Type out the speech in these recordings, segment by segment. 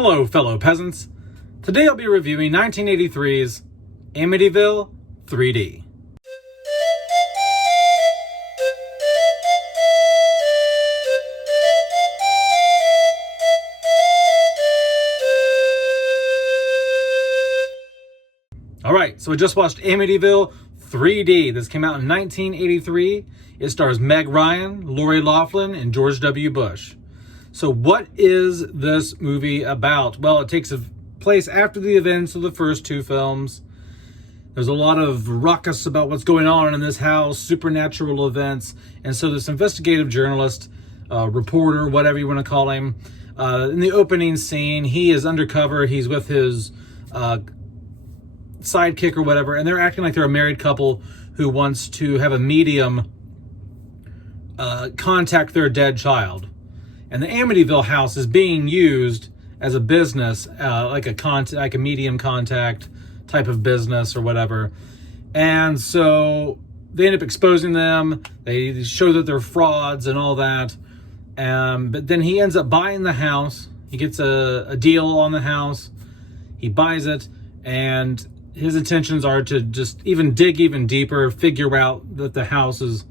Hello, fellow peasants. Today I'll be reviewing 1983's Amityville 3D. Alright, so I just watched Amityville 3D. This came out in 1983. It stars Meg Ryan, Lori Loughlin, and George W. Bush. So what is this movie about? Well, it takes place after the events of the first two films. There's a lot of ruckus about what's going on in this house, supernatural events. And so this investigative journalist, reporter, whatever you want to call him, in the opening scene, he is undercover. He's with his sidekick or whatever, and they're acting like they're a married couple who wants to have a medium contact their dead child. And the Amityville house is being used as a business, like a medium contact type of business or whatever. And so they end up exposing them. They show that they're frauds and all that. But then he ends up buying the house. He gets a deal on the house. He buys it, and his intentions are to just dig even deeper, figure out that the house is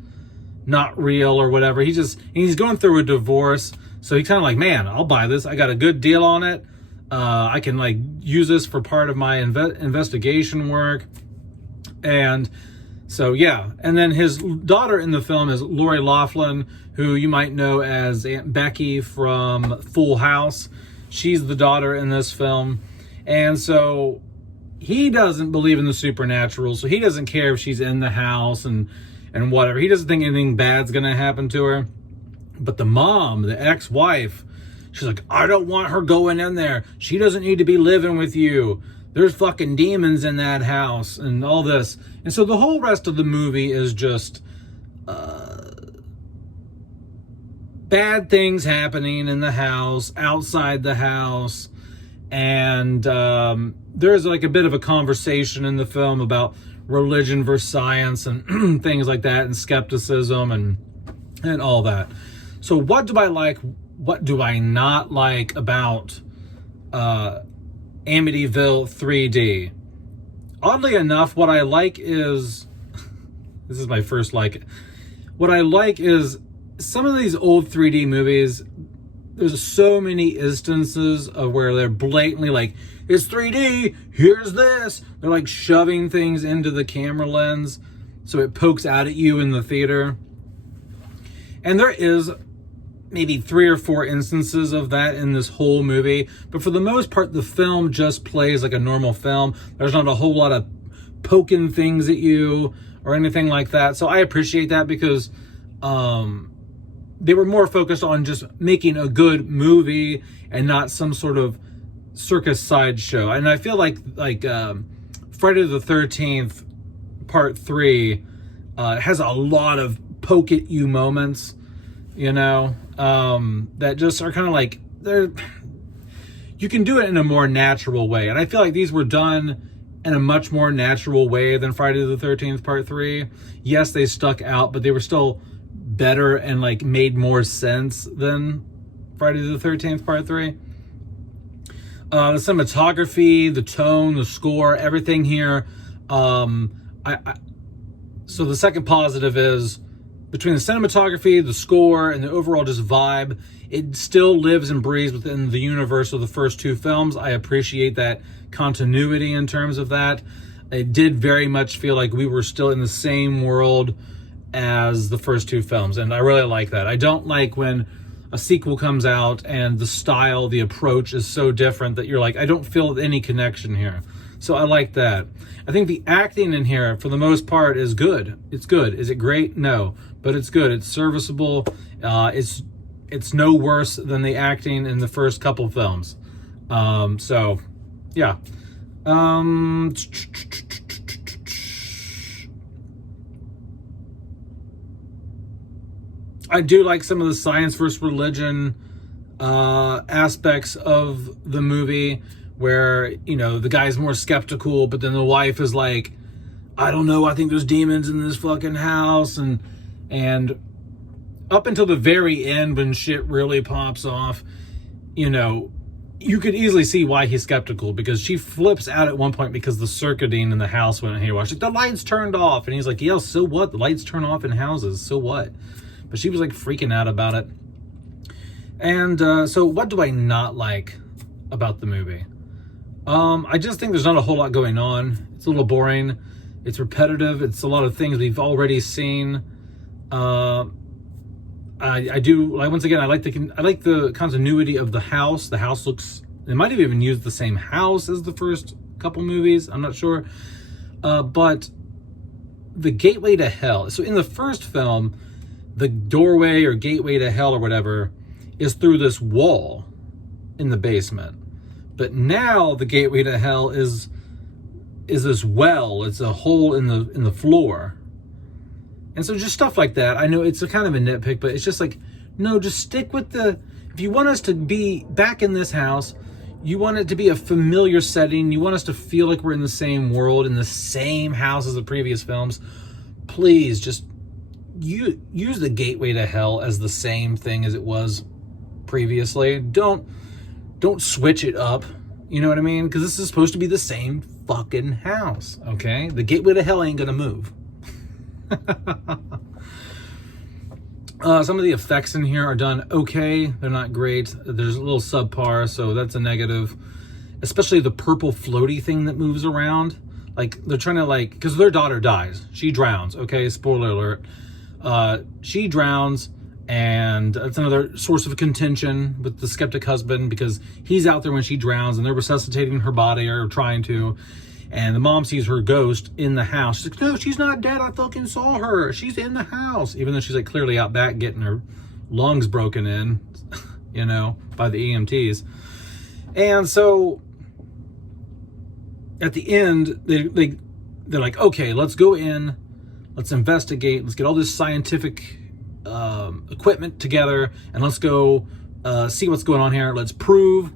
not real or whatever. He's going through a divorce. So he kind of like, man, I'll buy this. I got a good deal on it. I can use this for part of my investigation work. And so, yeah. And then his daughter in the film is Lori Loughlin, who you might know as Aunt Becky from Full House. She's the daughter in this film. And so he doesn't believe in the supernatural. So he doesn't care if she's in the house and whatever. He doesn't think anything bad's going to happen to her. But the mom, the ex-wife, she's like, I don't want her going in there. She doesn't need to be living with you. There's fucking demons in that house and all this. And so the whole rest of the movie is just bad things happening in the house, outside the house. And there's like a bit of a conversation in the film about religion versus science and things like that, and skepticism and all that. So what do I like? What do I not like about Amityville 3D? Oddly enough, what I like is, this is my first like, what I like is some of these old 3D movies, there's so many instances of where they're blatantly like, it's 3D, here's this. They're like shoving things into the camera lens so it pokes out at you in the theater. And there is maybe 3 or 4 instances of that in this whole movie. But for the most part, the film just plays like a normal film. There's not a whole lot of poking things at you or anything like that. So I appreciate that because they were more focused on just making a good movie and not some sort of circus sideshow. And I feel like Friday the 13th Part 3 has a lot of poke at you moments, you know, that just are kind of like, you can do it in a more natural way. And I feel like these were done in a much more natural way than Friday the 13th Part 3. Yes, they stuck out, but they were still better and like made more sense than Friday the 13th Part 3. The cinematography, the tone, the score, everything here. So the second positive is, between the cinematography, the score, and the overall just vibe, it still lives and breathes within the universe of the first two films. I appreciate that continuity in terms of that. It did very much feel like we were still in the same world as the first two films, and I really like that. I don't like when a sequel comes out and the style, the approach is so different that you're like, I don't feel any connection here. So I like that. I think the acting in here, for the most part, is good. It's good. Is it great? No. But it's good. It's serviceable. It's no worse than the acting in the first couple films. So, yeah. I do like some of the science versus religion aspects of the movie, where, you know, the guy's more skeptical, but then the wife is like, I don't know, I think there's demons in this fucking house. And up until the very end, when shit really pops off, you know, you could easily see why he's skeptical, because she flips out at one point because the circuiting in the house went haywire. She's like, the lights turned off. And he's like, yeah, so what? The lights turn off in houses. So what? But she was like freaking out about it. And so what do I not like about the movie? I just think there's not a whole lot going on. It's a little boring. It's repetitive. It's a lot of things we've already seen. I do, like, once again, I like the continuity of the house. The house looks, they might have even used the same house as the first couple movies. I'm not sure. But the gateway to hell. So in the first film, the doorway or gateway to hell or whatever is through this wall in the basement. But now the gateway to hell is this well. It's a hole in the floor. And so just stuff like that. I know it's a kind of a nitpick, but it's just like, no, just stick with if you want us to be back in this house, you want it to be a familiar setting, you want us to feel like we're in the same world, in the same house as the previous films, please just use the gateway to hell as the same thing as it was previously. Don't switch it up. You know what I mean? Because this is supposed to be the same fucking house, okay? The gateway to hell ain't gonna move. Some of the effects in here are done okay. They're not great. There's a little subpar, so that's a negative. Especially the purple floaty thing that moves around. Like, they're trying to, like, because their daughter dies. She drowns, okay? Spoiler alert. She drowns, and that's another source of contention with the skeptic husband, because he's out there when she drowns, and they're resuscitating her body, or trying to. And the mom sees her ghost in the house. She's like, no, she's not dead. I fucking saw her. She's in the house. Even though she's like clearly out back getting her lungs broken in, you know, by the EMTs. And so at the end, they're like, okay, let's go in. Let's investigate. Let's get all this scientific equipment together. And let's go see what's going on here. Let's prove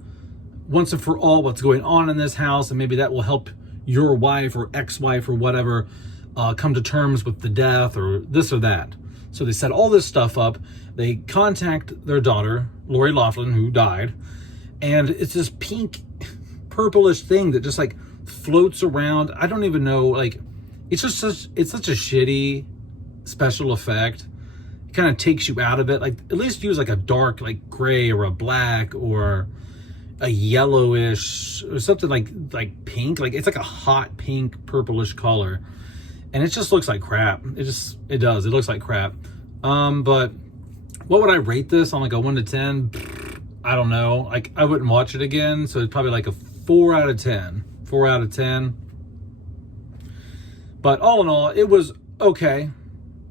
once and for all what's going on in this house. And maybe that will help your wife or ex-wife or whatever come to terms with the death or this or that. So they set all this stuff up. They contact their daughter, Lori Loughlin, who died, and it's this pink, purplish thing that just like floats around. I don't even know, like, it's such a shitty special effect. It kind of takes you out of it. Like, at least use like a dark, like gray or a black or a yellowish or something like pink. Like, it's like a hot pink purplish color, and it just looks like crap. It does. It looks like crap. But what would I rate this on, like a 1 to 10? I don't know. Like, I wouldn't watch it again, so it's probably like a 4 out of 10. 4 out of 10. But all in all, it was okay.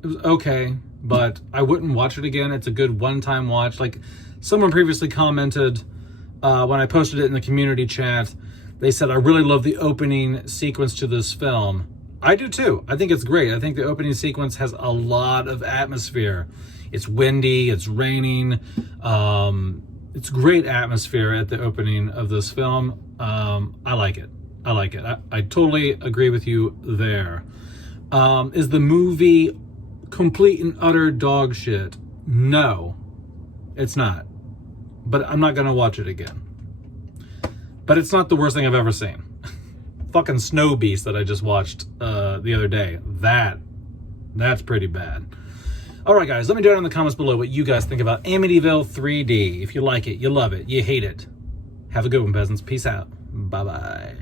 It was okay, but I wouldn't watch it again. It's a good one-time watch. Like, someone previously commented when I posted it in the community chat, they said, I really love the opening sequence to this film. I do too. I think it's great. I think the opening sequence has a lot of atmosphere. It's windy, it's raining. It's great atmosphere at the opening of this film. I like it. I like it. I totally agree with you there. Is the movie complete and utter dog shit? No, it's not. But I'm not going to watch it again. But it's not the worst thing I've ever seen. Fucking Snow Beast that I just watched the other day. That's pretty bad. All right, guys, let me know down in the comments below what you guys think about Amityville 3D. If you like it, you love it, you hate it. Have a good one, peasants. Peace out. Bye-bye.